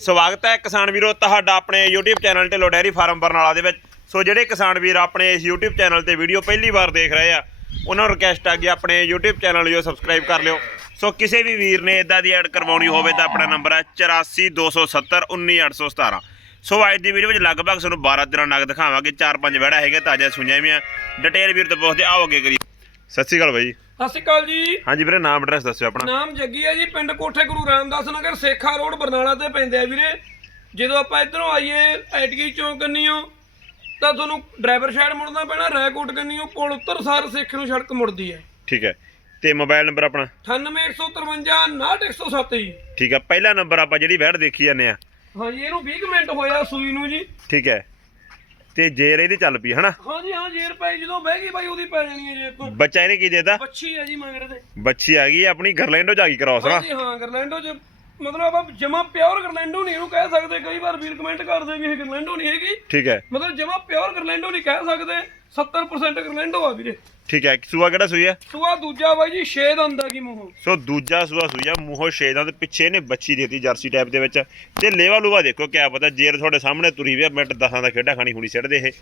ਸਵਾਗਤ ਹੈ ਕਿਸਾਨ ਵੀਰੋ ਤੁਹਾਡਾ ਆਪਣੇ YouTube channel Dhillon dairy farm Barnala ਦੇ ਵਿੱਚ। ਸੋ ਜਿਹੜੇ ਕਿਸਾਨ ਵੀਰ ਆਪਣੇ ਇਸ YouTube ਚੈਨਲ ਤੇ ਵੀਡੀਓ ਪਹਿਲੀ ਵਾਰ ਦੇਖ ਰਹੇ ਆ, ਉਹਨਾਂ ਨੂੰ ਰਿਕਵੈਸਟ ਆ ਕਿ ਆਪਣੇ YouTube ਚੈਨਲ ਨੂੰ ਸਬਸਕ੍ਰਾਈਬ ਕਰ ਲਿਓ। ਸੋ ਕਿਸੇ ਵੀ ਵੀਰ ਨੇ ਇਦਾਂ ਦੀ ਐਡ ਕਰਵਾਉਣੀ ਹੋਵੇ ਤਾਂ ਆਪਣਾ ਨੰਬਰ ਹੈ 8427191817 ਸੋ ਅੱਜ ਦੀ ਵੀਡੀਓ ਵਿੱਚ ਲਗਭਗ ਤੁਹਾਨੂੰ 12 13 ਨਗ ਦਿਖਾਵਾਂਗੇ, ਚਾਰ ਪੰਜ ਵੜਾ ਹੈਗੇ ਤਾਜ਼ਾ ਸੁਣਿਆ ਵੀ ਆ। ਡਿਟੇਲ ਵੀਰ ਤੋਂ ਪੁੱਛਦੇ ਆਓਗੇ ਅੱਗੇ ਕਰੀ ਸਤਿ ਸ਼੍ਰੀ ਅਕਾਲ ਬਾਈ। ਸਤਿ ਸ਼੍ਰੀ ਅਕਾਲ ਜੀ। ਹਾਂਜੀ ਵੀਰੇ ਨਾਮ ਐਡਰੈਸ ਦੱਸਿਓ ਆਪਣਾ। ਨਾਮ ਜੱਗੀ ਹੈ ਜੀ ਪਿੰਡ ਕੋਠੇ ਗੁਰੂ ਰਾਮਦਾਸ ਨਗਰ ਸੇਖਾ ਰੋਡ ਬਰਨਾਲਾ ਤੇ ਪੈਂਦੇ ਆ ਵੀਰੇ। ਜਦੋਂ ਆਪਾਂ ਇਧਰੋਂ ਆਈਏ ਐਟਕੀ ਚੌਂਕ ਕੰਨੀਓ ਤਾਂ ਤੁਹਾਨੂੰ ਡਰਾਈਵਰ ਸਾਈਡ ਮੁੜਨਾ ਪੈਣਾ ਰੈਕੋਟ ਕੰਨੀਓ ਪੁਲ ਉੱਤਰ ਸਾਰ ਸੇਖ ਨੂੰ ਸੜਕ ਮੁੜਦੀ ਹੈ। ਠੀਕ ਹੈ। ਤੇ ਮੋਬਾਈਲ ਨੰਬਰ ਆਪਣਾ? 98153 98107 ਜੀ। ਠੀਕ ਹੈ ਪਹਿਲਾ ਨੰਬਰ ਆਪਾਂ ਜਿਹੜੀ ਵੈੜ ਦੇਖੀ ਜਾਂਦੇ ਆ ਹਾਂਜੀ ਇਹਨੂੰ 20 ਕੁ ਮਿੰਟ ਹੋਇਆ ਸੂਈ ਨੂੰ ਜੀ। ਠੀਕ ਹੈ। ਤੇ ਜੇਰ ਇਹਦੀ ਚੱਲ ਪਈ ਹਨਾ? ਹਾਂਜੀ ਹਾਂ ਜੇਰ ਪਈ ਜਦੋਂ ਬਹਿ ਗਈ ਬਾਈ ਉਹਦੀ ਪੈ ਜਾਣੀ ਹੈ ਜੇਰ ਤੋਂ ਬੱਚਾ ਇਹਨੇ ਕੀ ਦੇਤਾ? ਬੱਚੀ ਹੈ ਜੀ ਮਗਰ ਦੇ ਬੱਚੀ ਆ ਗਈ ਆਪਣੀ ਗਰਲੈਂਡੋ ਜਾ ਗਈ ਕਰਾਸ ਨਾ ਹਾਂਜੀ ਹਾਂ ਗਰਲੈਂਡੋ ਚ ਮਤਲਬ ਆਪਾਂ ਜਮਾ ਪਿਓਰ ਗਰਲੈਂਡੋ ਨਹੀਂ ਇਹਨੂੰ ਕਹਿ ਸਕਦੇ ਕਈ ਵਾਰ ਵੀਰ ਕਮੈਂਟ ਕਰਦੇ ਵੀ ਇਹ ਗਰਲੈਂਡੋ ਨਹੀਂ ਹੈਗੀ। ਠੀਕ ਹੈ। ਮਤਲਬ ਜਮਾ ਪਿਓਰ ਗਰਲੈਂਡੋ ਨਹੀਂ ਕਹਿ ਸਕਦੇ 70% ਗਰਲੈਂਡੋ ਆ ਵੀਰੇ। ਠੀਕ ਹੈ ਸੂਆ ਕਿਹੜਾ ਸੂਈ ਹੈ? ਸੂਆ ਦੂਜਾ ਬਾਈ ਜੀ 6 ਦੰਦ ਆ ਕੀ ਮੂੰਹੋਂ। ਸੋ ਦੂਜਾ ਸੂਆ ਸੂਈ ਆ ਮੂੰਹੋਂ ਛੇਦਾਂ ਤੇ ਪਿੱਛੇ ਨੇ ਬੱਚੀ ਦੇਤੀ ਜਰਸੀ ਟਾਈਪ ਦੇ ਵਿੱਚ। ਤੇ ਲੇਵਾ ਲੂਵਾ ਦੇਖੋ ਕਿਆ ਪਤਾ ਜੇਰ ਤੁਹਾਡੇ ਸਾਹਮਣੇ ਤੁਰੀ ਵੀ ਮਿੰਟ ਦਸਾਂ ਦਾ ਖੇਡਾ ਖਾਣੀ ਹੁਣੀ ਸਿੱਟਦੇ ਇਹ।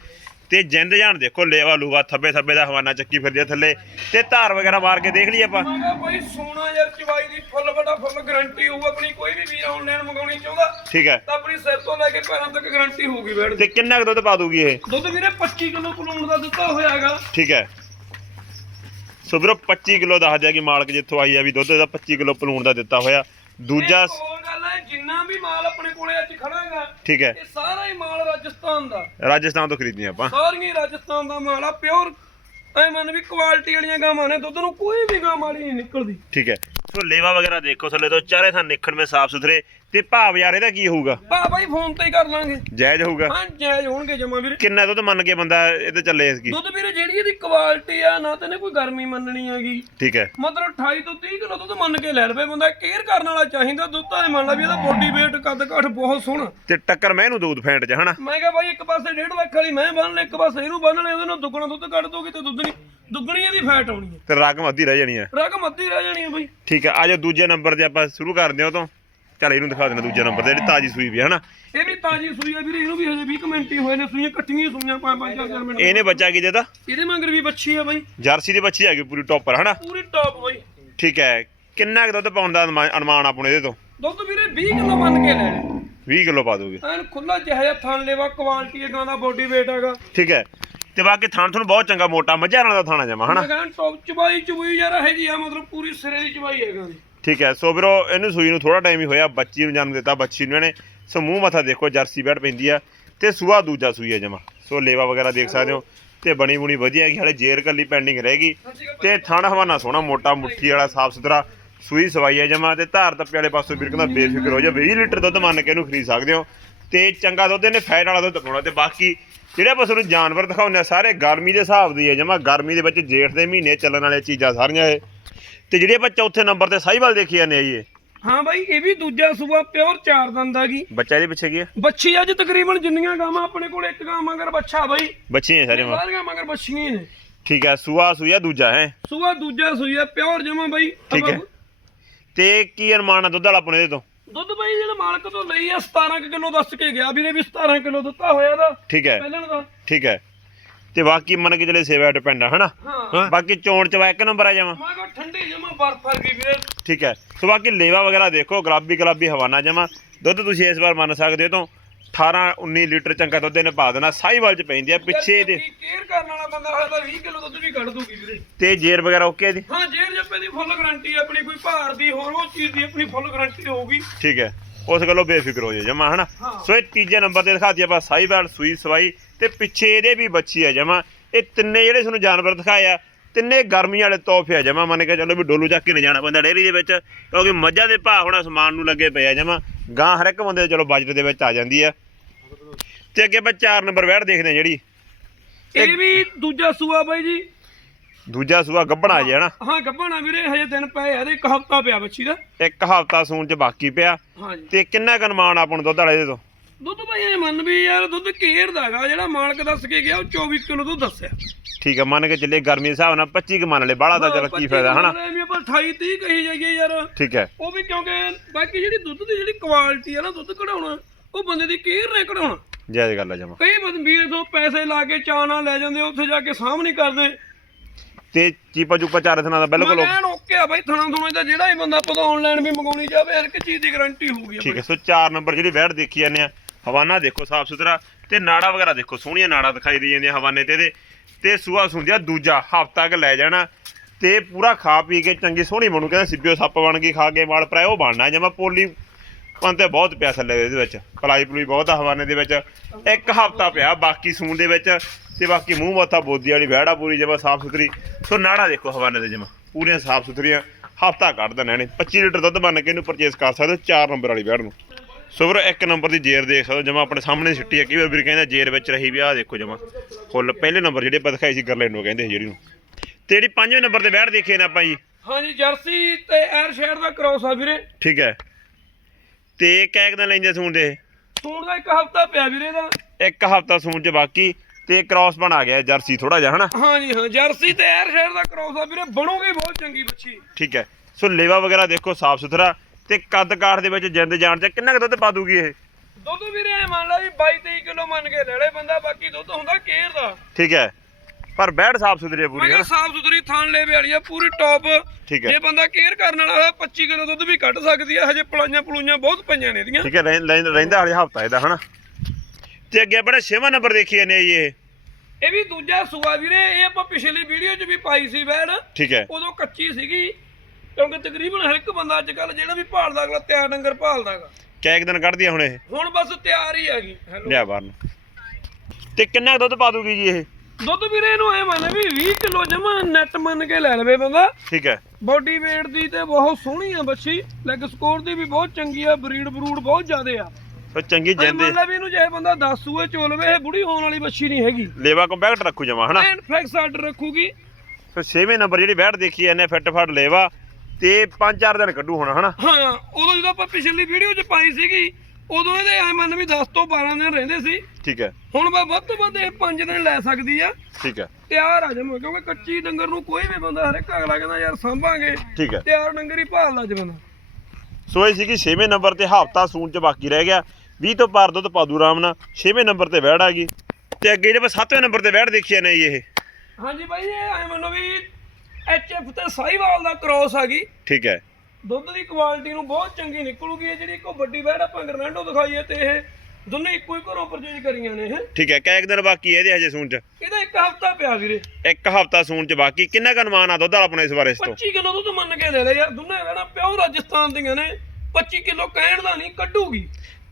ਤੇ ਜਿੰਦ ਜਾਣ ਦੇਖੋ ਲੇਵਾ ਲੂਵਾ ਥੱਬੇ ਥੱਬੇ ਦਾ ਹਵਾਨਾ ਚੱਕੀ ਫਿਰਦੀ ਆ ਥੱਲੇ। ਤੇ ਧਾਰ ਵਗੈਰਾ ਮਾਰ ਕੇ ਦੇਖ ਲਈ ਆਪਾਂ। ਬਾਈ ਸੋਨਾ ਯਾਰ ਚਵਾਈ ਦੀ ਫੁੱਲ ਵੱਡਾ ਫੁੱਲ ਗਾਰੰਟੀ ਹੋਊ ਆਪਣੀ ਕੋਈ ਵੀ ਵੀਰ ਆਨਲਾਈਨ ਮੰਗਾਉਣੀ ਚਾਹੁੰਦਾ ਠੀਕ ਹੈ। ਤਾਂ ਆਪਣੀ ਸਿਰ ਤੋਂ ਲੈ ਕੇ ਪੈਰਾਂ ਤੱਕ ਗਾਰੰਟੀ ਹੋਊਗੀ ਬੈਠ ਤੇ ਕਿੰਨਾ ਕੁ ਦੁੱਧ ਪਾ ਦੂਗੀ ਇਹ? ਦੁੱਧ ਵੀਰੇ 25 ਕਿਲੋ ਕਲੂਣ ਦਾ ਦਿੱਤਾ ਹੋਇਆ ਹੈਗਾ ਠੀਕ ਹੈ। ਸੋ ਵੀਰੋ 25 ਕਿਲੋ ਦੱਸ ਦਿਆ ਕਿ ਮਾਲਕ ਜਿੱਥੋਂ ਆਈ ਆ ਵੀ ਦੁੱਧ ਦਾ 25 ਕਿਲੋ ਪਲੂਣ ਦਾ ਦਿੱਤਾ ਹੋਇਆ। ਦੂਜਾ ਇੱਕ ਹੋਰ ਗੱਲ ਹੈ ਜਿੰਨਾ ਵੀ ਮਾਲ ਆਪਣੇ ਕੋਲੇ ਅੱਜ ਖੜਾ ਹੈਗਾ ਠੀਕ ਹੈ। ਇਹ ਸਾਰਾ ਹੀ ਮਾਲ ਰਾਜਸਥਾਨ ਦਾ। ਰਾਜਸਥਾਨ ਤੋਂ ਖਰੀਦਨੀ ਆਪਾਂ। ਸਾਰੀਆਂ ਹੀ ਰਾਜਸਥਾਨ ਦਾ ਮਾਲ ਆ ਪਿਓਰ ਐ ਮੰਨ ਵੀ ਕੁਆਲਿਟੀ ਵਾਲੀਆਂ ਗਾਵਾਂ ਨੇ ਦੁੱਧ ਨੂੰ ਕੋਈ ਵੀ ਗਾਂ ਮਾੜੀ ਨਹੀਂ ਨਿਕਲਦੀ। ਠੀਕ ਹੈ। ਸੋ ਲੇਵਾ ਵਗੈਰਾ ਦੇਖੋ ਥੱਲੇ ਤੋਂ ਚਾਰੇ ਥਾਂ ਨਿਖਣ ਮੇ ਸਾਫ਼ ਸੁਥਰੇ। ਤੇ ਭਾਵ ਯਾਰ ਇਹਦਾ ਕੀ ਹੋਊਗਾ? ਭਾ ਬਾਈ ਫੋਨ ਤੇ ਹੀ ਕਰ ਲਾਂਗੇ। ਜਾਇਜ਼ ਹੋਊਗਾ? ਹਾਂ ਜਾਇਜ਼ ਹੋਣਗੇ ਜਮਾ ਵੀਰੇ। ਕਿੰਨਾ ਦੁੱਧ ਮੰਨ ਕੇ ਬੰਦਾ ਇਹ ਤੇ ਚੱਲੇ ਇਸਕੀ ਦੁੱਧ ਵੀਰੇ ਜਿਹੜੀ ਇਹਦੀ ਕੁਆਲਿਟੀ ਆ ਨਾ ਤੇ ਨੇ ਕੋਈ ਗਰਮੀ ਮੰਨਣੀ ਹੈਗੀ। ਠੀਕ ਹੈ। ਮਤਲਬ 28 ਤੋਂ 30 ਕਿਲੋ ਦੁੱਧ ਮੰਨ ਕੇ ਲੈ ਲਵੇ ਬੰਦਾ। ਕੇਅਰ ਕਰਨ ਵਾਲਾ ਚਾਹੀਦਾ ਦੁੱਧ ਤਾਂ ਇਹ ਮੰਨ ਲਾ ਵੀ ਇਹਦਾ ਬੋਡੀ weight ਕੱਦ ਕਾਠ ਬਹੁਤ ਸੋਹਣਾ। ਤੇ ਟੱਕਰ ਮੈਂ ਇਹਨੂੰ ਦੂਧ ਫੈਂਟ ਚ ਹਨਾ? ਮੈਂ ਕਿਹਾ ਬਾਈ ਇੱਕ ਪਾਸੇ 1.5 ਲੱਖ ਵਾਲੀ ਮੈਂ ਬੰਨ ਲੈ ਇੱਕ ਪਾਸੇ ਇਹਨੂੰ ਬੰਨ ਲੈ ਉਹਦੇ ਨਾਲ ਦੁੱਗਣਾ ਦੁੱਧ ਕੱਢ ਦੋਗੇ ਤੇ ਦੁੱਧ ਨਹੀਂ। ਦੁੱਗਣੀ ਇਹਦੀ ਫੈਟ ਆਉਣੀ ਹੈ। ਤੇ ਰਕਮ ਅੱਧੀ ਰਹਿ ਜਾਣੀ ਹੈ। ਰਕਮ ਅੱਧੀ ਰਹਿ ਜਾਣੀ ਹੈ ਬਾਈ। ਠੀਕ ਹੈ ਆਜੋ ਦੂਜੇ ਨੰਬਰ ਤੇ ਆਪਾਂ ਸ਼ੁਰੂ ਕਰਦੇ ਹਾਂ ਤੋਂ। ਚੱਲ ਇਹਨੂੰ ਦਿਖਾ ਦੇਣਾ ਦੂਜੇ ਨੰਬਰ ਤੇ ਜਿਹੜੀ ਤਾਜੀ ਸੂਈ ਵੀ ਹੈ ਹਨਾ? ਇਹ ਵੀ ਤਾਜੀ ਸੂਈ ਆ ਵੀਰੇ ਇਹਨੂੰ ਵੀ ਹਜੇ 20 ਮਿੰਟ ਹੀ ਹੋਏ ਨੇ ਸੂਈਆਂ ਹੀ ਸੂਈਆਂ ਪੰਜ ਪੰਜ ਚਾਰ ਚਾਰ ਮਿੰਟ। ਇਹਨੇ ਬੱਚਾ ਕੀ ਦੇਤਾ? ਇਹਦੇ ਮਗਰ ਵੀ ਬੱਚੀ ਆ ਬਾਈ। ਜਰਸੀ ਦੀ ਬੱਚੀ ਹੈਗੀ ਪੂਰੀ ਟੌਪਰ ਹਨਾ? ਪੂਰੀ ਟੌਪ ਬਾਈ। ਠੀਕ ਹੈ ਕਿੰਨਾ ਕੁ ਦੁੱਧ ਪਾਉਣ ਦਾ ਅਨੁਮਾ- ਅਨੁਮਾਨ ਆਪਣੇ ਇਹਦੇ ਤੋਂ? ਦੁੱਧ ਵੀਰੇ 20 ਕਿਲੋ ਮੰਨ ਕੇ ਲੈ ਲੈ। 20 ਕਿਲੋ ਪਾ ਦੋਗੇ। ਐਨ ਖੁੱਲਾ ਜਿਹਾ ਥਣ ਲੈਵਾ ਕੁਆਲਿਟੀ ਗਾਂ ਦਾ ਬੋਡੀ weight ਹੈਗਾ। ਠੀਕ ਹੈ ਤੇ ਬਾਕੀ ਥਣ ਤੁਹਾਨੂੰ ਬਹੁਤ ਚੰਗਾ ਮੋਟਾ ਮੱਝਾਂ ਨਾਲ ਦਾ ਥਾਣਾ ਜਮਾ ਹਨਾ? ਮੈਂ ਕਹਿੰਦਾ ਟੌਪ ਚਬਾਈ ਚਬੂਈ ਯਾਰ ਇਹ ਜੀ ਆ ਮਤਲਬ ਪੂਰੀ ਸਿਰੇ ਦੀ ਚਬਾਈ ਹੈਗਾ ਦੀ। ਠੀਕ ਹੈ ਸੋ ਵੀਰੋ ਇਹਨੂੰ ਸੂਈ ਨੂੰ ਥੋੜਾ ਟਾਈਮ ਹੀ ਹੋਇਆ ਬੱਚੀ ਨੂੰ ਜਨਮ ਦਿੱਤਾ ਬੱਚੀ ਨੂੰ ਇਹਨੇ ਸੋ ਮੂੰਹ ਮੱਥਾ ਦੇਖੋ ਜਰਸੀ ਬੈਡ ਪੈਂਦੀ ਆ ਤੇ ਸੂਆ ਦੂਜਾ ਸੂਈ ਹੈ ਜਮਾ। ਸੋ ਲੇਵਾ ਵਗੈਰਾ ਦੇਖ ਸਕਦੇ ਹੋ ਤੇ ਬਣੀ ਬੁਣੀ ਵਧੀਆ ਹੈਗੀ ਹਲੇ ਜੇਰ ਕੱਲੀ ਪੈਂਡਿੰਗ ਰਹੇਗੀ ਤੇ ਥਣ ਹਵਾਨਾ ਸੋਹਣਾ ਮੋਟਾ ਮੁੱਠੀ ਵਾਲਾ ਸਾਫ਼ ਸੁਥਰਾ ਸੂਈ ਸਵਾਈ ਹੈ ਜਮਾ ਤੇ ਧਾਰ ਤੱਪੇ ਵਾਲੇ ਪਾਸੋਂ ਵੀਰ ਕਹਿੰਦਾ ਬੇਫਿਕਰ ਹੋ ਜਾ 20 ਲੀਟਰ ਦੁੱਧ ਮੰਨ ਕੇ ਇਹਨੂੰ ਖਰੀਦ ਸਕਦੇ ਹੋ ਤੇ ਚੰਗਾ ਦੁੱਧ ਇਹਨੇ ਫੈਟ ਵਾਲਾ ਦੁੱਧ ਪਾਉਣਾ ਤੇ ਬਾਕੀ ਜਿਹੜੇ ਆਪਾਂ ਤੁਹਾਨੂੰ ਜਾਨਵਰ ਦਿਖਾਉਂਦੇ ਆ ਸਾਰੇ ਗਰਮੀ ਦੇ ਹਿਸਾਬ ਦੀ ਹੈ ਜਮਾ ਗਰਮੀ ਦੇ ਵਿੱਚ ਜੇਠ ਦੇ ਮਹੀਨੇ ਚੱਲਣ ਵਾਲੇ ਚੀਜ਼ਾਂ ਸਾਰੀਆਂ ਇਹ। ਤੇ ਜਿਹੜੀ ਆਪਾਂ ਚੌਥੇ ਨੰਬਰ ਤੇ ਸਾਈਵਾਲ ਦੇਖੀ ਜਾਂਦੇ ਆ ਜੀ ਇਹ। ਹਾਂ ਬਾਈ ਇਹ ਵੀ ਦੂਜਾ ਸੂਆ ਪਿਓਰ ਚਾਰ ਦੰਦ ਹੈਗੀ ਬੱਚਾ ਇਹਦੇ ਪਿੱਛੇ ਕੀ ਹੈ ਬੱਚੀ ਅੱਜ ਤਕਰੀਬਨ ਜਿੰਨੀਆਂ ਗਾਵਾਂ ਆਪਣੇ ਕੋਲ ਇੱਕ ਗਾਂ ਮਗਰ ਬੱਚਾ ਬਾਈ। ਬੱਚੇ ਹੈ ਸਾਰੇ ਮਾਂ ਸਾਰੀਆਂ ਮਗਰ ਬੱਚੀਆਂ ਨੇ। ਠੀਕ ਹੈ ਸੂਆ ਸੂਆ ਦੂਜਾ ਹੈ। ਸੂਆ ਦੂਜਾ ਸੂਆ ਪਿਓਰ ਜਮਾ ਬਾਈ। ਠੀਕ ਹੈ। ਤੇ ਕੀ ਅਨੁਮਾਨ ਆ ਦੁੱਧ ਵਾਲਾ ਆਪਣੇ ਇਹਦੇ ਤੋਂ? ਦੁੱਧ ਬਾਈ ਜਿਹੜਾ ਮਾਲਕ ਤੋਂ ਲਈ ਆ 17 ਕੁ ਕਿਲੋ ਦੱਸ ਕੇ ਗਿਆ ਵੀਰੇ ਵੀ 17 ਕਿਲੋ ਦਿੱਤਾ ਹੋਇਆ ਦਾ। ਠੀਕ ਹੈ। ਪਹਿਲਾਂ ਦਾ। ਠੀਕ ਹੈ। ਤੇ ਬਾਕੀ ਮੰਨ ਕੇ ਚਲੇ ਸੇਵਾ ਡਿਪੈਂਡ ਆ ਹਨਾ? ਹਾਂ। ਬਾਕੀ ਚੋਣ ਚ ਵਾ ਇੱਕ ਨੰਬਰ ਆ ਜਾਵਾਂ ਮੈਂ ਕਿਹਾ ਠੰਡੀ ਜਮਾ ਬਰਫ ਵਰਗੀ ਵੀਰੇ। ਠੀਕ ਹੈ। ਸੋ ਬਾਕੀ ਲੇਵਾ ਵਗੈਰਾ ਦੇਖੋ ਗੁਲਾਬੀ ਗੁਲਾਬੀ ਹਵਾਨਾ ਜਮਾ। ਦੁੱਧ ਤੁਸੀਂ ਇਸ ਵਾਰ ਮੰਨ ਸਕਦੇ ਹੋ ਤੋਂ 18 19 ਲੀਟਰ ਚੰਗਾ ਦੁੱਧ ਇਹਨੇ ਪਾ ਦੇਣਾ। ਸਾਈਵਾਲ ਚ ਪੈਂਦੀ ਆ ਪਿੱਛੇ ਕੇਅਰ ਕਰਨ ਵਾਲਾ ਬੰਦਾ ਹੋਇਆ ਤਾਂ 20 ਕਿਲੋ ਦੁੱਧ ਵੀ ਕੱਢ ਦੂਗੀ ਵੀਰੇ। ਤੇ ਜੇਰ ਵਗੈਰਾ ਓਕੇ ਇਹਦੀ ਹਾਂ ਜੇਰ ਜੱਪੇ ਦੀ ਫੁੱਲ ਗਾਰੰਟੀ ਆਪਣੀ ਕੋਈ ਭਾਰ ਦੀ ਹੋਰ ਉਹ ਚੀਜ਼ ਦੀ ਆਪਣੀ ਫੁੱਲ ਗਾਰੰਟੀ ਹੋਊਗੀ। ਠੀਕ ਹੈ। ਉਸ ਗੱਲੋਂ ਬੇਫਿਕਰ ਹੋ ਜਾ ਜਮਾ ਹਨਾ? ਹਾਂ। ਸੋ ਇਹ ਤੀਜੇ ਨੰਬਰ ਤੇ ਦਿਖਾਤੀ ਆਪਾਂ ਸਾਈਵਾਲ ਸੂਈ ਸਵਾਈ ਤੇ ਪਿੱਛੇ ਇਹਦੇ ਵੀ ਬੱਚੀ ਹੈ ਜਮਾ। ਇਹ ਤਿੰਨੇ ਜਿਹੜੇ ਤੁਹਾਨੂੰ ਜਾਨਵਰ ਦਿਖਾਏ ਆ ਤਿੰਨੇ ਗਰਮੀ ਵਾਲੇ ਤੋਹਫੇ ਆ ਜਮਾ। ਮੰਨ ਕੇ ਚੱਲੋ ਵੀ ਡੋਲੂ ਚੱਕ ਕੇ ਨਹੀਂ ਜਾਣਾ ਪੈਂਦਾ ਡੇਅਰੀ ਦੇ ਵਿੱਚ ਕਿਉਂਕਿ ਮੱਝਾਂ ਦੇ ਭਾਅ ਹੁਣ ਅਸਮਾਨ ਨੂੰ ਲੱਗੇ ਪਏ ਆ ਜਮਾ। ਗਾਂ ਹਰ ਇੱਕ ਬੰਦੇ ਚਲੋ ਬਜਟ ਦੇ ਵਿੱਚ ਆ ਜਾਂਦੀ ਆ। ਤੇ ਅੱਗੇ ਆਪਾਂ 4 ਨੰਬਰ ਵੈੜ ਦੇਖਦੇ ਆ ਜਿਹੜੀ। ਇਹ ਵੀ ਦੂਜਾ ਸੂਆ ਬਾਈ ਜੀ। ਦੂਜਾ ਸੂਆ ਗੱਭਣਾ ਜੇ ਹਨਾ ਹਾਂ ਗੱਭਣਾ ਵੀਰੇ ਹਜੇ ਦਿਨ ਪਏ ਆ ਇਹਦੇ ਇੱਕ ਹਫਤਾ ਪਿਆ ਬੱਚੀ ਦਾ। ਇੱਕ ਹਫਤਾ ਸੂਣ ਚ ਬਾਕੀ ਪਿਆ। ਹਾਂਜੀ ਤੇ ਕਿੰਨਾ ਕੁ ਅਨੁਮਾਨ ਆਪਾਂ ਨੂੰ ਦੁੱਧ ਵਾਲੇ ਦੇ ਤੋਂ? ਦੁੱਧ ਭਾਈ ਇਹ ਮੰਨ ਵੀ ਯਾਰ ਦੁੱਧ ਕੇਰ ਦਾ ਹੈਗਾ ਜਿਹੜਾ ਮਾਲਕ ਦੱਸ ਕੇ ਗਿਆ ਉਹ 24 ਕਿਲੋ ਦੁੱਧ ਦੱਸਿਆ। ਠੀਕ ਹੈ ਮੰਨ ਕੇ ਚੱਲੇ ਗਰਮੀ ਦੇ ਹਿਸਾਬ ਨਾਲ 25 ਕ ਮੰਨ ਲੈ ਬਾਹਲਾ ਤਾਂ ਚਲ ਕੀ ਫਾਇਦਾ ਹਨਾ? ਐਵੇਂ ਆਪਾਂ 28 30 ਕਹੀ ਜਾਈਏ ਯਾਰ। ਠੀਕ ਹੈ। ਉਹ ਵੀ ਕਿਉਂਕਿ ਬਾਕੀ ਜਿਹੜੀ ਦੁੱਧ ਦੀ ਜਿਹੜੀ ਕੁਆਲਿਟੀ ਆ ਨਾ ਦੁੱਧ ਕਢਾਉਣਾ ਉਹ ਬੰਦੇ ਦੀ ਕੇਅਰ ਨੇ ਕਢਾਉਣਾ। ਜਾਇਜ਼ ਗੱਲ ਆ ਜਮਾ। ਕਈ ਬੰਦੇ ਵੀਰ ਤੋਂ ਪੈਸੇ ਲਾ ਕੇ ਨਾਲ ਲੈ ਜਾਂਦੇ ਉੱਥੇ ਜਾ ਕੇ ਨਹੀਂ ਕਰਦੇ। ਤੇ ਚੀਪਾ ਚੂਪਾ ਚਾਰੇ ਥਣਾ ਦਾ ਬਿਲਕੁਲ ਮੈਂ ਓਕੇ ਆ ਬਾਈ ਥਣਾ ਥੁਣਾ ਦਾ ਜਿਹੜਾ ਹੀ ਬੰਦਾ ਪਤਾ ਆਨਲਾਈਨ ਵੀ ਮੰਗਾਉਣੀ ਚਾਹੇ ਹਰ ਇੱਕ ਚੀਜ਼ ਦੀ ਗਾਰੰਟੀ ਹੋਊਗੀ ਠੀਕ ਹੈ ਸੋ 4 ਨੰਬਰ ਜਿਹੜੀ ਵੈੜ ਦੇਖੀ ਜਾਂਦੇ ਆ ਹਵਾਨਾ ਦੇਖੋ ਸਾਫ਼ ਸੁਥਰਾ ਤੇ ਨਾੜਾ ਵਗੈਰਾ ਦੇਖੋ ਸੋਹਣੀਆਂ ਨਾੜਾ ਦਿਖਾਈ ਦੇ ਜਾਂਦੀਆਂ ਹਵਾਨੇ ਤੇ ਇਹਦੇ। ਤੇ ਸੂਆ ਸੁੰਦਿਆ ਦੂਜਾ ਹਫਤਾ ਕ ਲੈ ਜਾਣਾ। ਤੇ ਪੂਰਾ ਖਾ ਪੀ ਕੇ ਚੰਗੀ ਸੋਹਣੀ ਬਣੂ ਕਹਿੰਦਾ ਸਿੱਬਿਓ ਸੱਪ ਬਣ ਗਈ ਖਾ ਕੇ ਮਾਲ ਪਰਾਇ ਉਹ ਬਣਨਾ ਜਮਾ ਪੋਲੀ ਪਨ ਤੇ ਬਹੁਤ ਪਿਆ ਥੱਲੇ ਇਹਦੇ ਵਿੱਚ। ਪਲਾਈ ਪਲੂਈ ਬਹੁਤ ਆ ਹਵਾਨੇ ਦੇ ਵਿੱਚ। ਇੱਕ ਹਫਤਾ ਪਿਆ ਬਾਕੀ ਸੂਣ ਦੇ ਵਿੱਚ ਤੇ ਬਾਕੀ ਮੂੰਹ ਮੱਥਾ ਬੋਦੀ ਵਾਲੀ ਵਹਿੜਾ ਪੂਰੀ ਜਮਾ ਸਾਫ਼ ਸੁਥਰੀ। ਸੋ ਨਾੜਾ ਦੇਖੋ ਹਵਾਨੇ ਦੇ ਜਮਾ ਪੂਰੀਆਂ ਸਾਫ਼ ਸੁਥਰੀਆਂ। ਹਫਤਾ ਕੱਢ ਦੇਣਾ ਇਹਨੇ 25 ਲੀਟਰ ਦੁੱਧ ਬਣ ਕੇ ਇਹਨੂੰ ਪਰਚੇਸ ਕਰ ਸਕਦੇ ਹੋ 4 ਨੰਬਰ ਵਾਲੀ ਵਹਿੜ ਨੂੰ। ਸੋ ਵੀਰੋ ਇੱਕ ਨੰਬਰ ਦੀ ਜੇਰ ਦੇਖ ਸਕਦੇ ਹੋ। ਜਮਾ ਆਪਣੇ ਸਾਹਮਣੇ ਸਿੱਟੀ ਹੈ ਕਈ ਵਾਰ ਵੀਰ ਕਹਿੰਦਾ ਜੇਰ ਵਿੱਚ ਰਹੀ ਵੀ ਆਹ ਦੇਖੋ ਜਮਾ। ਫੁੱਲ ਪਹਿਲੇ ਨੰਬਰ ਜਿਹੜੇ ਆਪਾਂ ਦਿਖਾਈ ਸੀ ਗਰਲੈਂਡੋ ਕਹਿੰਦੇ ਸੀ ਜਿਹੜੀ ਨੂੰ। ਤੇ ਜਿਹੜੀ ਪੰਜਵੇਂ ਨੰਬਰ ਤੇ ਵਹਿੜ ਦੇਖੀ ਨੇ ਆਪਾਂ ਜੀ। ਹਾਂਜੀ ਜਰਸੀ ਤੇ ਐਰ ਸ਼ਹਿਰ ਦਾ ਕ੍ਰੋਸ ਆ ਵੀਰੇ। ਠੀਕ ਹੈ। ਤੇ ਕੈਕ ਦਿਨ ਲੈਂਦੇ ਸੂਣ ਦੇ ਸੂਣ ਦਾ ਇੱਕ ਹਫਤਾ ਪਿਆ ਵੀਰੇ ਦਾ ਇੱਕ ਹਫਤਾ ਸੂਣ ਚ ਬਾਕੀ ਤੇ ਕ੍ਰਾਸ ਬਣ ਆ ਗਿਆ ਜਰਸੀ ਥੋੜਾ ਜਿਹਾ ਹਨਾ? ਹਾਂਜੀ ਹਾਂ ਜਰਸੀ ਤੇ ਐਰ ਸ਼ਹਿਰ ਦਾ ਕ੍ਰੋਸ ਆ ਵੀਰੇ ਬਣੋਗੀ ਬਹੁਤ ਚੰਗੀ ਬੱਚੀ। ਠੀਕ ਹੈ। ਸੋ ਲੇਵਾ ਵਗੈਰਾ ਦੇਖੋ ਸਾਫ਼ ਸੁਥਰਾ ਤੇ ਕੱਦ ਕਾਠ ਦੇ ਵਿੱਚ ਜਿੰਦ ਜਾਣ ਚ ਕਿੰਨਾ ਕੁ ਦੁੱਧ ਪਾ ਦੂਗੀ ਇਹ? ਦੁੱਧ ਵੀਰੇ ਐ ਮੰਨ ਲਾ ਵੀ 22 23 ਕਿਲੋ ਮੰਨ ਕੇ ਲੈ ਲੈ ਬੰਦਾ ਬਾਕੀ ਦੁੱਧ ਹੁੰਦਾ ਕੇਰ ਦਾ। ਠੀਕ ਹੈ। ਪਰ ਬੈੜ ਸਾਫ਼ ਸੁਥਰੀ ਹੈ ਪੂਰੀ ਕਿਹਾ ਹਨਾ? ਸਾਫ਼ ਸੁਥਰੀ ਥਾਣ ਲੇਵੇ ਵਾਲੀ ਆ ਪੂਰੀ ਟੌਪ ਠੀਕ ਹੈ। ਜੇ ਬੰਦਾ ਕੇਅਰ ਕਰਨ ਵਾਲਾ ਹੋਇਆ 25 ਕਿਲੋ ਦੁੱਧ ਵੀ ਕੱਢ ਸਕਦੀ ਆ ਹਜੇ ਪਲਾਈਆਂ ਪਲੂਈਆਂ ਬਹੁਤ ਪਈਆਂ ਨੇ ਇਹਦੀਆਂ। ਠੀਕ ਹੈ ਰਹਿ- ਰਹਿ- ਰਹਿੰਦਾ ਹਲੇ ਹਫਤਾ ਇਹਦਾ ਹਨਾ? ਤੇ ਅੱਗੇ ਆਪਣੇ ਛੇਵਾਂ ਨੰਬਰ ਦੇਖੀ ਜਾਂਦੇ ਆ ਜੀ ਇਹ। ਇਹ ਵੀ ਦੂਜਾ ਸੂਆ ਵੀਰੇ ਇਹ ਆਪਾਂ ਪਿਛਲੀ ਵੀਡੀਓ 'ਚ ਵੀ ਪਾਈ ਸੀ ਵੈਣ ਠੀਕ ਹੈ। ਉਦੋਂ ਕੱਚੀ ਸੀਗੀ ਕਿਉਂਕਿ ਤਕਰੀਬਨ ਹਰ ਇੱਕ ਬੰਦਾ ਅੱਜ ਕੱਲ ਜਿਹੜਾ ਵੀ ਭਾਲਦਾ ਅਗਲਾ ਤਿਆਰ ਡੰਗਰ ਭਾਲਦਾਗਾ ਕੈਕ ਦਿਨ ਕੱਢਦੀ ਆ ਹੁਣ ਇਹ? ਹੁਣ ਬਸ ਤਿਆਰ ਹੀ ਹੈਗੀ ਹੈਲੋ ਲਿਆ ਬਾਹਰ ਨੂੰ। ਤੇ ਕਿੰਨਾ ਕੁ ਦੁੱਧ ਪਾ ਦੂਗੀ ਜੀ ਇਹ? ਦੁੱਧ ਵੀਰੇ ਇਹਨੂੰ ਐ ਮੰਨ ਵੀ 20 ਕਿਲੋ ਜਮਾ ਨੈਟ ਮੰਨ ਕੇ ਲੈ ਲਵੇ ਬੰਦਾ। ਠੀਕ ਹੈ। ਬੋਡੀ weight ਦੀ ਤੇ ਬਹੁਤ ਸੋਹਣੀ ਆ ਬੱਚੀ। ਲੈਗ ਸਕੋਰ ਦੀ ਵੀ ਬਹੁਤ ਚੰਗੀ ਆ ਬਰੀਡ ਬਰੂਡ ਬਹੁਤ ਜ਼ਿਆਦੇ ਆ। ਸੋ ਚੰਗੀ ਜਿੰਦ ਮੰਨ ਲੈ ਵੀ ਇਹਨੂੰ ਜੇ ਬੰਦਾ 10 ਸੂਏ ਚੋਲਵੇ ਇਹ ਬੁੜੀ ਹੋਣ ਵਾਲੀ ਬੱਚੀ ਨਹੀਂ ਹੈਗੀ। ਲੇਵਾ ਕੰਪੈਕਟ ਰੱਖੂ ਜਮਾ ਹਨਾ? ਐਨ ਫਲੈਕਸ ਆਰਡਰ ਰੱਖੂਗੀ। ਫਿਰ ਛੇਵੇਂ ਨੰਬਰ ਜਿਹੜੀ ਬੈਠ ਦੇਖੀ ਇਹਨੇ ਫਿੱਟ ਫੜ ਲੇਵਾ ਤੇ 5-4 ਦਿਨ ਕੱਢੂ ਹੁਣ ਹਨਾ? ਹਾਂ ਉਦੋਂ ਜਦੋਂ ਆਪਾਂ ਪਿਛਲੀ ਵੀਡੀਓ 'ਚ ਪਾਈ ਸੀਗੀ ਉਦੋਂ ਇਹਦੇ ਐ ਮੰਨ ਵੀ 10 ਤੋਂ 12 ਦਿਨ ਰਹਿੰਦੇ ਸੀ। ਠੀਕ ਹੈ। ਹੁਣ ਬਾ ਵੱਧ ਤੋਂ ਵੱਧ ਇਹ 5 ਦਿਨ ਲੈ ਸਕਦੀ ਆ। ਠੀਕ ਹੈ। ਤਿਆਰ ਆ ਜਮਾ ਕਿਉਂਕਿ ਕੱਚੀ ਡੰਗਰ ਨੂੰ ਕੋਈ ਵੀ ਬੰਦਾ ਹਰ ਇੱਕ ਅਗਲਾ ਕਹਿੰਦਾ ਯਾਰ ਸਾਂਭਾਂਗੇ। ਠੀਕ ਹੈ। ਤਿਆਰ ਡੰਗਰ ਹੀ ਭਾਲਦਾ ਜ ਬੰਦਾ। ਸੋ ਇਹ ਸੀਗੀ ਛੇਵੇਂ ਨੰਬਰ ਤੇ ਹਫਤਾ ਸੂਣ ਚ ਬਾਕੀ ਰਹਿ ਗਿਆ। 20 ਤੋਂ ਪਾਰ ਦੁੱਧ ਪਾਦੂ ਰਾਮ ਨਾਲ ਛੇਵੇਂ ਨੰਬਰ ਤੇ ਵੈੜ ਆ ਗਈ। ਤੇ ਅੱਗੇ ਜਿਹੜੇ ਸੱਤਵੇਂ ਨੰਬਰ ਤੇ ਵੈੜ ਦੇਖੀ ਨੇ ਇਹ। ਹਾਂਜੀ ਬਾਈ ਇਹ ਐ ਮੰਨੋ ਵੀ ਐਚਐਫ ਤੇ ਸਾਈਵਾਲ ਦਾ ਕ੍ਰੋਸ ਆ ਗਈ। ਠੀਕ ਹੈ। ਦੁੱਧ ਦੀ ਕੁਆਲਿਟੀ ਨੂੰ ਬਹੁਤ ਚੰਗੀ ਨਿਕਲੂਗੀ ਇਹ ਜਿਹੜੀ ਇੱਕੋ ਵੱਡੀ ਬੈੜ ਆਪਾਂ ਗਰਨੈਂਡੋ ਦਿਖਾਈ ਹੈ ਤੇ ਇਹ ਦੋਨੇ ਇੱਕੋ ਹੀ ਘਰੋਂ ਪਰਚੇਜ ਕਰੀਆਂ ਨੇ ਇਹ। ਠੀਕ ਹੈ ਕੈਕ ਦਿਨ ਬਾਕੀ ਇਹਦੇ ਹਜੇ ਸੂਣ ਚ? ਇਹਦਾ ਇੱਕ ਹਫਤਾ ਪਿਆ ਵੀਰੇ। ਇੱਕ ਹਫਤਾ ਸੂਣ ਚ ਬਾਕੀ ਕਿੰਨਾ ਕੁ ਅਨੁਮਾਨ ਆ ਦੁੱਧ ਵਾਲਾ ਆਪਣਾ ਇਸ ਬਾਰੇ ਇਸ ਤੋਂ? 25 ਕਿਲੋ ਦੁੱਧ ਮੰਨ ਕੇ ਲੈ ਲੈ ਯਾਰ ਦੋਨੇ ਵੇਣਾ ਪਿਓ ਰਾਜਸਥਾਨ ਦੀਆਂ ਨੇ। 25 ਕਿਲੋ ਕਹਿਣ ਦਾ ਨਹੀਂ ਕੱਢੂਗੀ।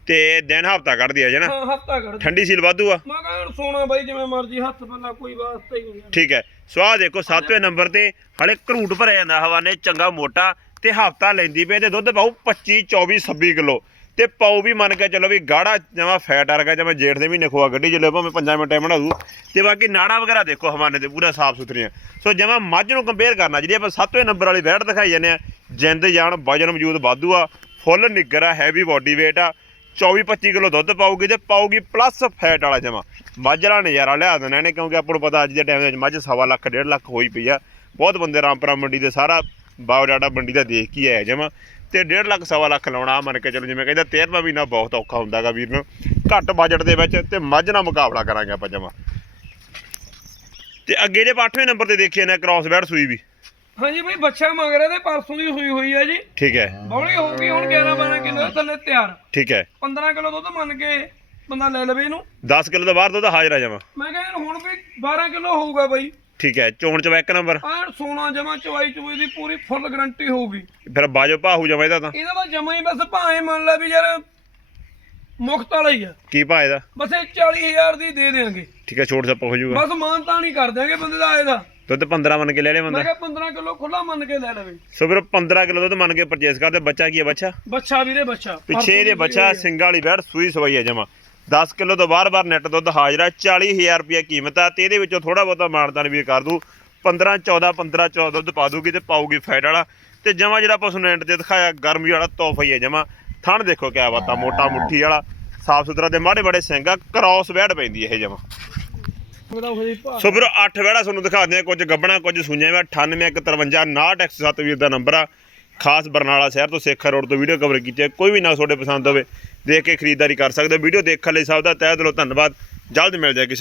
ਤੇ ਦਿਨ ਹਫਤਾ ਕੱਢਦੀ ਹੈ ਜਨਾ ਹਾਂ ਹਫਤਾ ਕੱਢ ਦੇ। ਠੰਡੀ ਸੀਲ ਵਾਧੂ ਆ? ਮੈਂ ਕਹਿੰਦਾ ਹੁਣ ਸੋਨਾ ਬਾਈ ਜਿਵੇਂ ਮਰਜ਼ੀ ਹੱਥ ਪੱਲਾ ਕੋਈ ਵਾਸਤਾ ਹੀ ਨਹੀਂ ਠੀਕ ਹੈ ਸੋ ਦੇਖੋ ਸੱਤਵੇਂ ਨੰਬਰ ਤੇ ਹਲੇ ਘਰੂਟ ਭਰਿਆ ਜਾਂਦਾ ਹਵਾਨੇ ਚੰਗਾ ਮੋਟਾ। ਤੇ ਹਫਤਾ ਲੈਂਦੀ ਪਏ ਤੇ ਦੁੱਧ ਪਾਉ 25 24 26 ਕਿਲੋ। ਤੇ ਪਾਉ ਵੀ ਮੰਨ ਕੇ ਚੱਲੋ ਵੀ ਗਾੜਾ ਜਮਾ ਫੈਟ ਵਰਗਾ ਜਮਾ ਜੇਠ ਦੇ ਮਹੀਨੇ ਖੋਆ ਗੱਡੀ ਚੱਲੇ ਭਾਵੇਂ 5 ਮਿੰਟ ਬਣਾ ਦੂ ਤੇ ਬਾਕੀ ਨਾੜਾ ਵਗੈਰਾ ਦੇਖੋ ਹਵਾਨੇ ਤੇ ਪੂਰਾ ਸਾਫ਼ ਸੁਥਰੀਆਂ। ਸੋ ਜਮਾ ਮੱਝ ਨੂੰ ਕੰਪੇਅਰ ਕਰਨਾ, ਜਿਹੜੀ ਆਪਾਂ ਸੱਤਵੇਂ ਨੰਬਰ ਵਾਲੀ ਵੈਟ ਦਿਖਾਈ ਜਾਂਦੇ ਆ, ਜਿੰਦ, ਜਾਨ, ਵਜਨ ਮੌਜੂਦ ਵਾਧੂ ਆ, ਫੁੱਲ ਨਿੱਗਰ ਆ ਹੈਵੀ ਬਾਡੀ weight ਆ 24 25 ਕਿਲੋ ਦੁੱਧ ਪਾਊਗੀ ਤੇ ਪਾਊਗੀ ਪਲੱਸ ਫੈਟ ਵਾਲਾ ਜਮਾ। ਮੱਝ ਵਾਲਾ ਨਜ਼ਾਰਾ ਲਿਆ ਦੇਣਾ ਨੇ, ਕਿਉਂਕਿ ਆਪਾਂ ਨੂੰ ਪਤਾ ਅੱਜ ਦੇ ਟਾਈਮ ਦੇ ਵਿੱਚ ਮੱਝ ਸਵਾ ਲੱਖ, ਡੇਢ ਲੱਖ ਹੋਈ ਪਈ ਆ। ਬਹੁਤ ਬੰਦੇ ਰਾਮਪੁਰਾ ਮੰਡੀ ਦੇ ਸਾਰਾ ਬਾਇਓਡਾਟਾ ਮੰਡੀ ਦਾ ਦੇਖ ਕੇ ਆਇਆ ਜਮਾ ਤੇ ਡੇਢ ਲੱਖ ਸਵਾ ਲੱਖ ਲਾਉਣਾ ਮੰਨ ਕੇ ਚਲੋ ਜਿਵੇਂ ਕਹਿੰਦਾ 13ਵਾਂ ਮਹੀਨਾ ਬਹੁਤ ਔਖਾ ਹੁੰਦਾਗਾ ਵੀਰ ਨੂੰ। ਘੱਟ ਬਜਟ ਦੇ ਵਿੱਚ ਤੇ ਮੱਝ ਨਾਲ ਮੁਕਾਬਲਾ ਕਰਾਂਗੇ ਆਪਾਂ ਜਮਾ ਤੇ ਅੱਗੇ ਜੇ 8ਵੇਂ ਨੰਬਰ ਤੇ ਦੇਖੀਏ ਨਾ ਕ੍ਰਾਸ ਬੈਡ ਸੂਈ ਵੀ। ਹਾਂਜੀ ਬਾਈ ਬੱਚਾ ਮੰਗ ਰਿਹਾ ਤੇ ਪਰਸੋਂ ਦੀ ਹੋਈ ਹੋਈ ਹੈ ਜੀ। ਠੀਕ ਹੈ। ਬੌਲੀ ਹੋ ਗਈ ਹੁਣ 11 12 ਕਿਲੋ ਥੱਲੇ ਤਿਆਰ। ਠੀਕ ਹੈ। 15 ਕਿਲੋ ਦੁੱਧ ਮੰਨ ਕੇ ਬੰਦਾ ਲੈ ਲਵੇ ਇਹਨੂੰ। 10 ਕਿਲੋ ਤੋਂ ਬਾਹਰ ਦੁੱਧ ਹਾਜ਼ਰ ਆ ਜਮਾ ਮੈਂ ਕਹਿੰਦਾ ਹੁਣ ਵੀ 12 ਕਿਲੋ ਹੋਊਗਾ ਬਾਈ। ਠੀਕ ਹੈ ਚੋਣ ਚ ਇੱਕ ਨੰਬਰ। ਆਹ ਸੋਨਾ ਜਮਾ ਚਵਾਈ ਚੁਈ ਦੀ ਪੂਰੀ ਫੁੱਲ ਗਾਰੰਟੀ ਹੋਊਗੀ। ਫਿਰ ਬਾਜੋ ਭਾਹੂ ਜਮਾ ਇਹਦਾ ਤਾਂ। ਇਹਦਾ ਤਾਂ ਜਮਾ ਹੀ ਬਸ ਭਾਵੇਂ ਮੰਨ ਲੈ ਵੀ ਯਾਰ ਮੁਖਤ ਵਾਲਾ ਹੀ ਆ। ਕੀ ਭਾਅ ਇਹਦਾ? ਬਸ ਇਹ 40000 ਦੀ ਦੇ ਦੇਾਂਗੇ ਠੀਕ ਹੈ ਛੋਟ ਸੱਪ ਹੋ ਜਾਊਗਾ। ਬਸ ਮਾਨਤਾ ਨਹੀਂ ਕਰ ਦਿਆਂਗੇ ਬੰਦੇ ਦਾ ਇਹਦਾ ਦੁੱਧ 15 ਮੰਨ ਕੇ ਲੈ ਮੈਂ ਬੰਦਾ। ਕਿਹਾ 15 ਕਿਲੋ ਖੁੱਲਾ ਮੰਨ ਕੇ ਲੈ ਲਵੇ। ਸੋ ਫਿਰ 15 ਕਿਲੋ ਦੁੱਧ ਮੰਨ ਕੇ ਪਰਚੇਸ ਕਰਦੇ। ਬੱਚਾ ਕੀ ਹੈ ਬੱਚਾ? ਬੱਚਾ ਵੀਰੇ ਬੱਚਾ। ਪਿੱਛੇ ਇਹਦੇ ਬੱਚਾ ਸਿੰਗਾਂ ਵਾਲੀ ਬੈੜ ਸੂਈ ਸਵਾਈ ਹੈ ਜਮਾ 10 ਕਿਲੋ ਤੋਂ ਬਾਰ-ਬਾਰ ਨੈਟ ਦੁੱਧ ਹਾਜ਼ਰਾ ਆ 40000 ਰੁਪਏ ਕੀਮਤ ਆ ਤੇ ਇਹਦੇ ਵਿੱਚੋਂ ਥੋੜਾ ਬਹੁਤਾ ਮਾਨਦਾਨ ਵੀ ਕਰ ਦੂ 15 14 15 14 ਦੁੱਧ ਪਾ ਦੂਗੀ ਤੇ ਪਾਊਗੀ ਫੈਟ ਵਾਲਾ। ਤੇ ਜਮਾ ਜਿਹੜਾ ਪਸ਼ੂ ਨੇ ਐਂਡ ਤੇ ਦਿਖਾਇਆ, ਗਰਮੀ ਵਾਲਾ ਤੋਹਫਾ ਹੀ ਹੈ ਜਮਾ। ਥਣ ਦੇਖੋ ਕਿਆ ਬਾਤਾਂ, ਮੋਟਾ ਮੁੱਠੀ ਵਾਲਾ, ਸਾਫ਼ ਸੁਥਰਾ ਤੇ ਮਾੜੇ ਬੜੇ ਸਿੰਗਾ ਕ੍ਰਾਸ ਬੈੜ ਪੈਂਦੀ ਇਹ ਜਮਾ। ਉਹਦਾ ਉਹ ਜਿਹੀ ਭਾਅ ਸੋ ਫਿਰ 8 ਵੜਾ ਤੁਹਾਨੂੰ ਦਿਖਾਉਂਦੇ ਆ ਕੁਝ ਗੱਬਣਾ, ਕੁਝ ਸੁਈਆਂ ਵਾ 9853 ਵੀਰ ਦਾ ਨੰਬਰ ਆ। ਖਾਸ ਬਰਨਾਲਾ ਸ਼ਹਿਰ ਤੋਂ ਸੇਖਾ ਰੋਡ ਤੋਂ ਵੀਡੀਓ ਕਵਰ ਕੀਤੀ ਹੈ। ਕੋਈ ਵੀ ਨਾ ਤੁਹਾਡੇ ਪਸੰਦ ਹੋਵੇ, ਦੇਖ ਕੇ ਖਰੀਦਦਾਰੀ ਕਰ ਸਕਦੇ ਹੋ। ਵੀਡੀਓ ਦੇਖਣ ਲਈ ਸਭ ਦਾ ਤਹਿ ਦਿਲੋਂ ਧੰਨਵਾਦ। ਜਲਦ ਮਿਲ ਜਾਏ ਕਿਸੇ